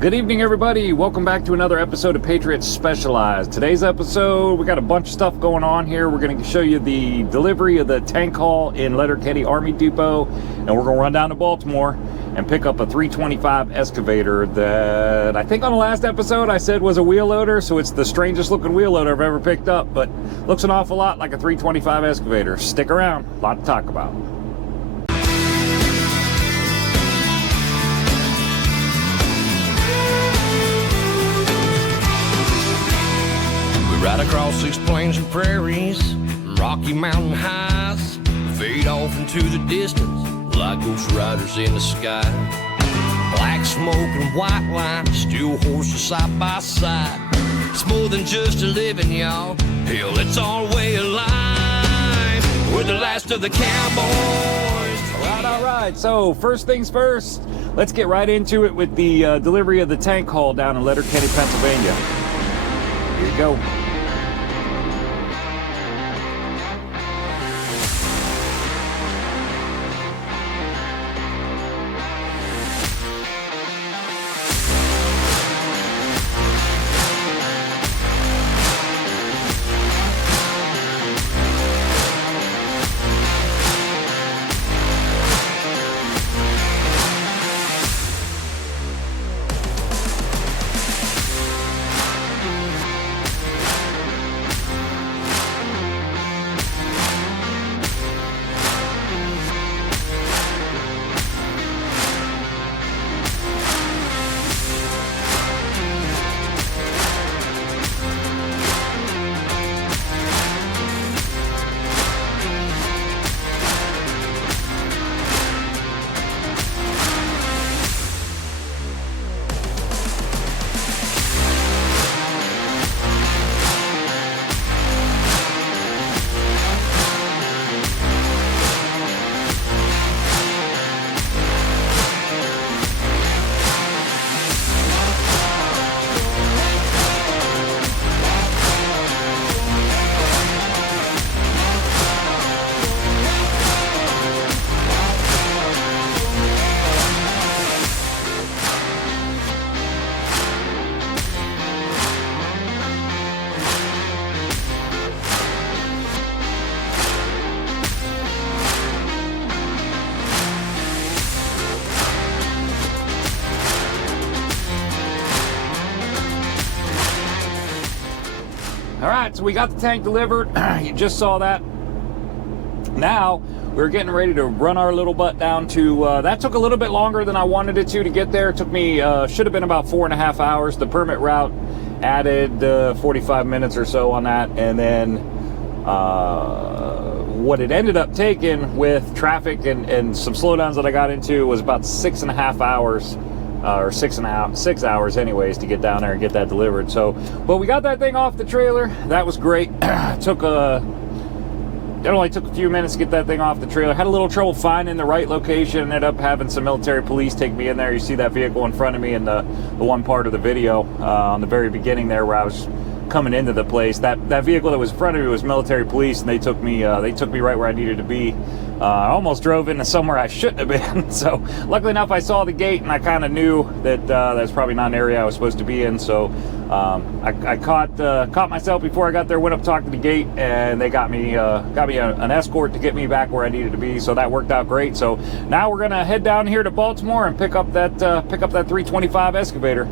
Good evening, everybody. Welcome back to another episode of Patriots Specialized. Today's episode, we got a bunch of stuff going on here. We're going to show you the delivery of the tank haul in Letterkenny Army Depot, and we're going to run down to Baltimore and pick up a 325 excavator that I think on the last episode I said was a wheel loader, so it's the strangest looking wheel loader I've ever picked up, but looks an awful lot like a 325 excavator. Stick around, a lot to talk about. Right across these plains and prairies, Rocky Mountain highs, fade off into the distance like ghost riders in the sky. Black smoke and white line, steel horses side by side. It's more than just a living, y'all. Hell, it's our way of life. We're the last of the cowboys. All right. So first things first, let's get right into it with the delivery of the tank haul down in Letterkenny, Pennsylvania. Here you go. All right, so we got the tank delivered. You just saw that. Now we're getting ready to run our little butt down to, that took a little bit longer than I wanted it to get there. It took me, should have been about 4.5 hours. The permit route added 45 minutes or so on that. And then what it ended up taking with traffic and some slowdowns that I got into was about 6.5 hours. Or 6 hours anyways to get down there and get that delivered. So, but we got that thing off the trailer. That was great. It only took a few minutes to get that thing off the trailer. Had a little trouble finding the right location. Ended up having some military police take me in there. You see that vehicle in front of me in the one part of the video on the very beginning there where I was coming into the place. That vehicle that was in front of me was military police, and they took me right where I needed to be. I almost drove into somewhere I shouldn't have been. So luckily enough, I saw the gate and I kind of knew that that's probably not an area I was supposed to be in. So I caught myself before I got there, went up, talked to the gate, and they got me an escort to get me back where I needed to be. So that worked out great. So now we're gonna head down here to Baltimore and pick up that 325 excavator.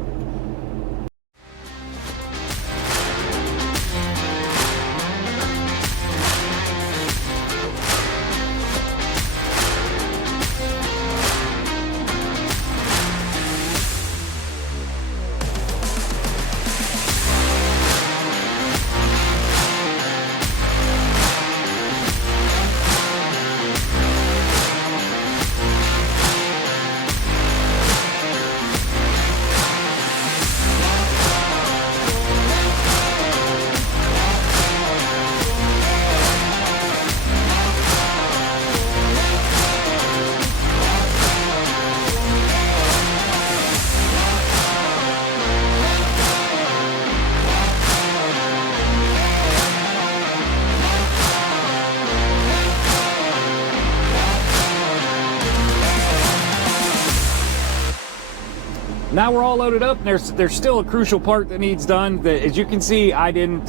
Now we're all loaded up, and there's still a crucial part that needs done. As you can see, I didn't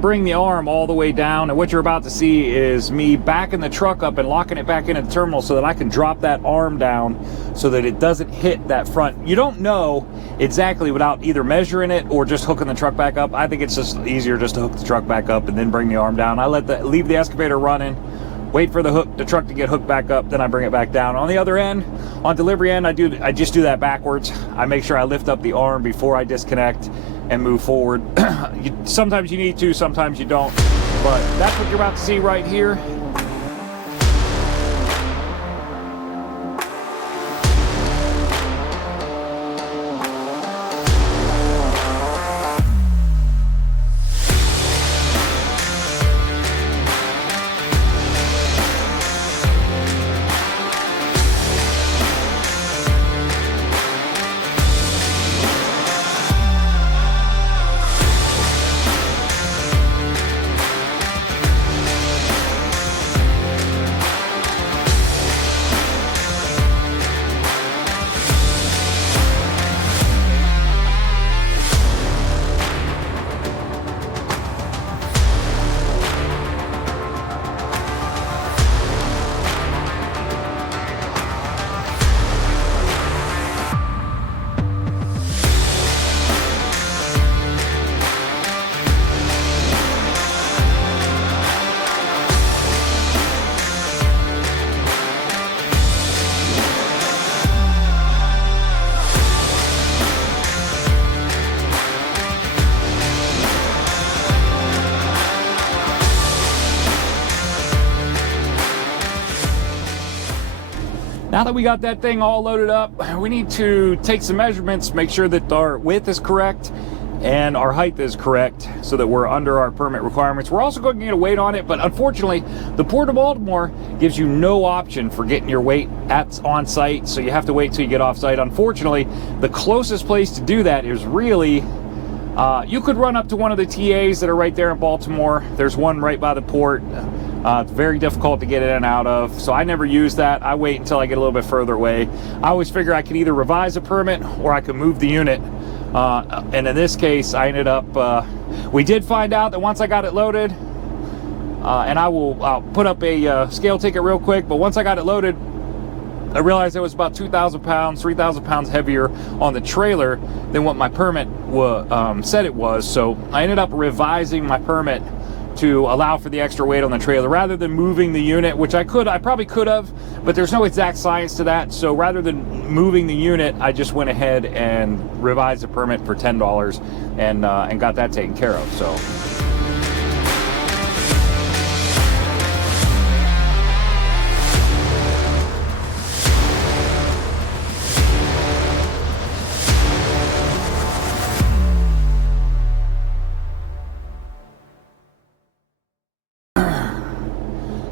bring the arm all the way down, and what you're about to see is me backing the truck up and locking it back into the terminal so that I can drop that arm down so that it doesn't hit that front. You don't know exactly without either measuring it or just hooking the truck back up. I think it's just easier just to hook the truck back up and then bring the arm down. I leave the excavator running, wait for the truck to get hooked back up, then I bring it back down. On the other end, on delivery end, I just do that backwards. I make sure I lift up the arm before I disconnect and move forward. Sometimes you need to, sometimes you don't, but that's what you're about to see right here. Now that we got that thing all loaded up, we need to take some measurements, make sure that our width is correct and our height is correct so that we're under our permit requirements. We're also going to get a weight on it, but unfortunately, the Port of Baltimore gives you no option for getting your weight on site, so you have to wait till you get off site. Unfortunately, the closest place to do that is really, you could run up to one of the TAs that are right there in Baltimore. There's one right by the port. It's very difficult to get in and out of, so I never use that. I wait until I get a little bit further away. I always figure I could either revise a permit or I could move the unit. And in this case, I ended up, we did find out that once I got it loaded, and I'll put up a scale ticket real quick, but once I got it loaded, I realized it was about 2,000 pounds, 3,000 pounds heavier on the trailer than what my permit said it was. So I ended up revising my permit to allow for the extra weight on the trailer rather than moving the unit, which I probably could have, but there's no exact science to that. So rather than moving the unit, I just went ahead and revised the permit for $10 and got that taken care of. So.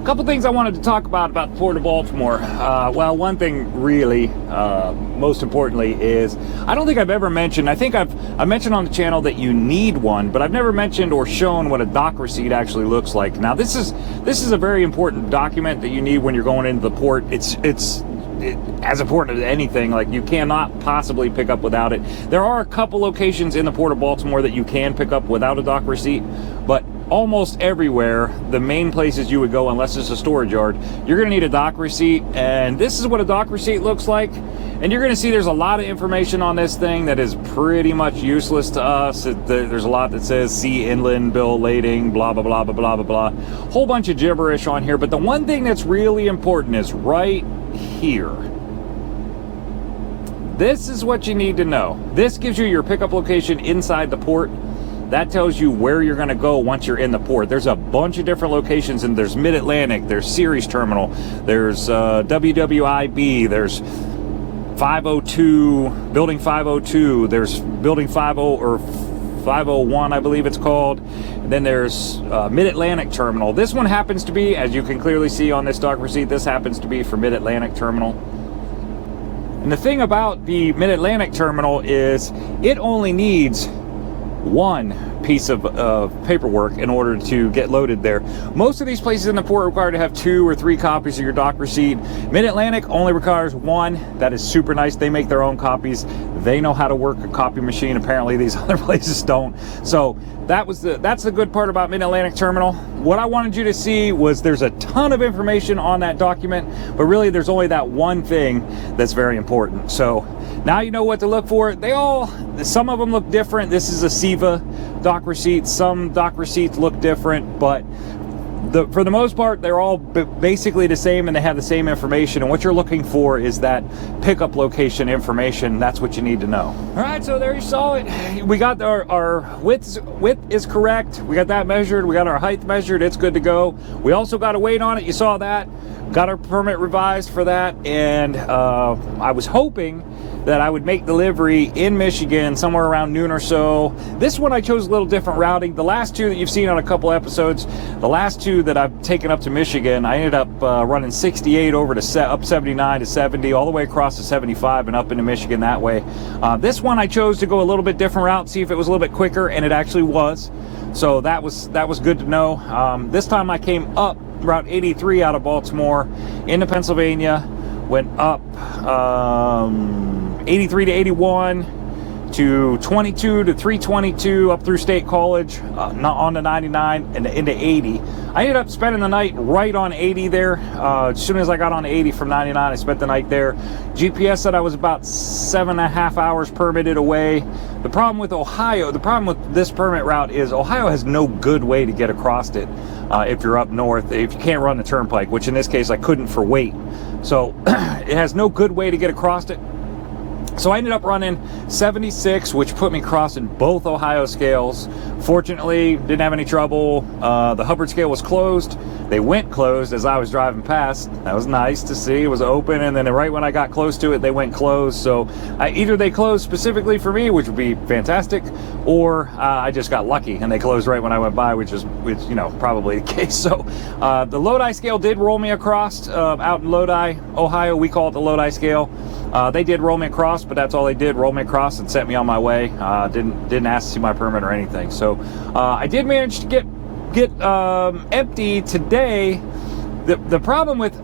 Couple things I wanted to talk about the Port of Baltimore. Well, one thing really, most importantly, is I don't think I've ever mentioned, I think I've mentioned on the channel that you need one, but I've never mentioned or shown what a dock receipt actually looks like. Now, this is a very important document that you need when you're going into the port. It's as important as anything. Like, you cannot possibly pick up without it. There are a couple locations in the Port of Baltimore that you can pick up without a dock receipt, but almost everywhere, the main places you would go, unless it's a storage yard, you're going to need a dock receipt. And this is what a dock receipt looks like. And you're going to see there's a lot of information on this thing that is pretty much useless to us. There's a lot that says see inland bill lading, blah blah blah blah blah blah blah, whole bunch of gibberish on here. But the one thing that's really important is right here. This is what you need to know. This gives you your pickup location inside the port. That tells you where you're going to go once you're in the port. There's a bunch of different locations, and there's Mid-Atlantic, there's Ceres Terminal, there's WWIB, there's 502, Building 502, there's Building 50 or 501, I believe it's called. And then there's Mid-Atlantic Terminal. This one happens to be, as you can clearly see on this dock receipt, this happens to be for Mid-Atlantic Terminal. And the thing about the Mid-Atlantic Terminal is it only needs one piece of paperwork in order to get loaded there. Most of these places in the port require to have 2 or 3 copies of your dock receipt. Mid-Atlantic only requires 1. That is super nice. They make their own copies. They know how to work a copy machine. Apparently these other places don't. So that's the good part about Mid-Atlantic Terminal. What I wanted you to see was there's a ton of information on that document, but really there's only that one thing that's very important. So now you know what to look for. Some of them look different. This is a SEVA dock receipt. Some dock receipts look different, but for the most part, they're all basically the same, and they have the same information. And what you're looking for is that pickup location information. That's what you need to know. All right, so there you saw it. We got our width is correct. We got that measured. We got our height measured. It's good to go. We also got a weight on it. You saw that. Got our permit revised for that, and I was hoping that I would make delivery in Michigan somewhere around noon or so. This one I chose a little different routing. The last 2 that you've seen on a couple episodes, the last 2 that I've taken up to Michigan, I ended up running 68 over to up 79 to 70, all the way across to 75 and up into Michigan that way. This one I chose to go a little bit different route, see if it was a little bit quicker, and it actually was. So that was good to know. This time I came up Route 83 out of Baltimore into Pennsylvania, went up 83 to 81 to 22 to 322 up through State College, not on to 99 and into 80. I ended up spending the night right on 80 there. As soon as I got on 80 from 99, I spent the night there. GPS said I was about 7.5 hours permitted away. The problem with this permit route is Ohio has no good way to get across it if you're up north, if you can't run the turnpike, which in this case I couldn't for weight. So it has no good way to get across it. So I ended up running 76, which put me crossing both Ohio scales. Fortunately, didn't have any trouble. The Hubbard scale was closed. They went closed as I was driving past. That was nice to see. It was open, and then right when I got close to it, they went closed. So either they closed specifically for me, which would be fantastic, or I just got lucky and they closed right when I went by, which you know, probably the case. So the Lodi scale did roll me across out in Lodi, Ohio. We call it the Lodi scale. They did roll me across, but that's all they did, roll me across and sent me on my way. Didn't ask to see my permit or anything. So I did manage to get empty today. The problem with,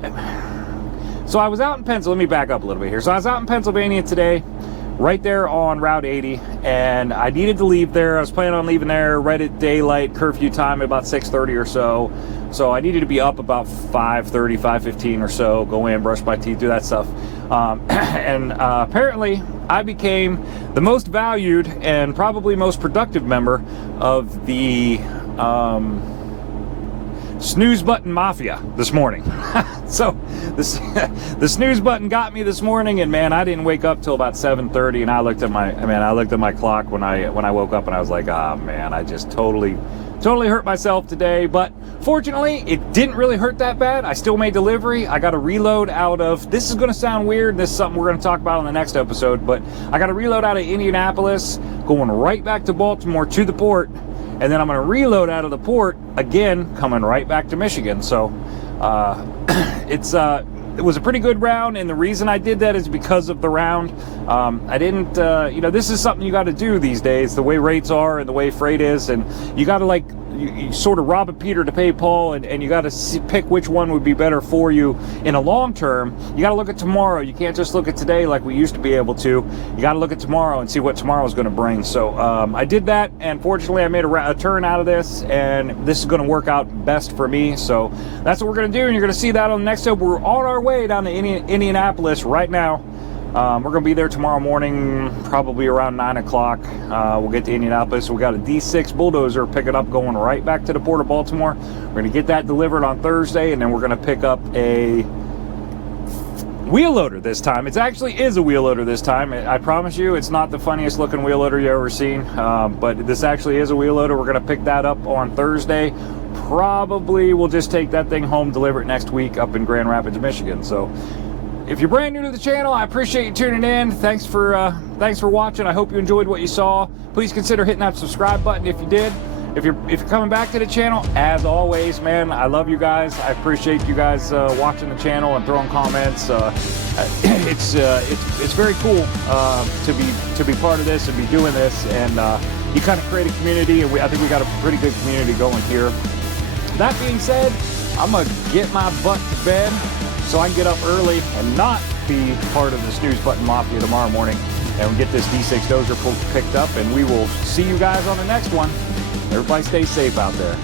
so I was out in Pennsylvania, let me back up a little bit here. So I was out in Pennsylvania today, right there on Route 80, and I needed to leave there. I was planning on leaving there right at daylight, curfew time, about 6:30 or so. So I needed to be up about 5:30, 5:15 or so, go in, brush my teeth, do that stuff. Apparently I became the most valued and probably most productive member of the snooze button mafia this morning. So the snooze button got me this morning, and man, I didn't wake up till about 7:30, and I looked at my clock when I woke up, and I was like, ah, man, I just totally hurt myself today. But fortunately, it didn't really hurt that bad. I still made delivery. I got a reload out of, this is going to sound weird, this is something we're going to talk about in the next episode, but I got a reload out of Indianapolis, going right back to Baltimore to the port, and then I'm going to reload out of the port again, coming right back to Michigan. So it was a pretty good round, and the reason I did that is because of the round. I didn't, this is something you got to do these days, the way rates are and the way freight is, and you got to you sort of rob a Peter to pay Paul, and you got to pick which one would be better for you in a long term. You got to look at tomorrow. You can't just look at today like we used to be able to. You got to look at tomorrow and see what tomorrow is going to bring. So I did that, and fortunately I made a turn out of this, and this is going to work out best for me. So that's what we're going to do, and you're going to see that on the next episode. We're on our way down to Indianapolis right now. We're going to be there tomorrow morning, probably around 9 o'clock. We'll get to Indianapolis. We got a D6 bulldozer picking up, going right back to the Port of Baltimore. We're going to get that delivered on Thursday, and then we're going to pick up a wheel loader this time. It actually is a wheel loader this time. I promise you, it's not the funniest looking wheel loader you've ever seen, but this actually is a wheel loader. We're going to pick that up on Thursday. Probably we'll just take that thing home, deliver it next week up in Grand Rapids, Michigan. So if you're brand new to the channel, I appreciate you tuning in. Thanks for watching. I hope you enjoyed what you saw. Please consider hitting that subscribe button if you did. If you're coming back to the channel, as always, man, I love you guys. I appreciate you guys watching the channel and throwing comments. It's very cool to be part of this and be doing this, and you kind of create a community, and I think we got a pretty good community going here. That being said, I'm gonna get my butt to bed so I can get up early and not be part of the snooze button mafia tomorrow morning, and we'll get this D6 Dozer picked up, and we will see you guys on the next one. Everybody stay safe out there.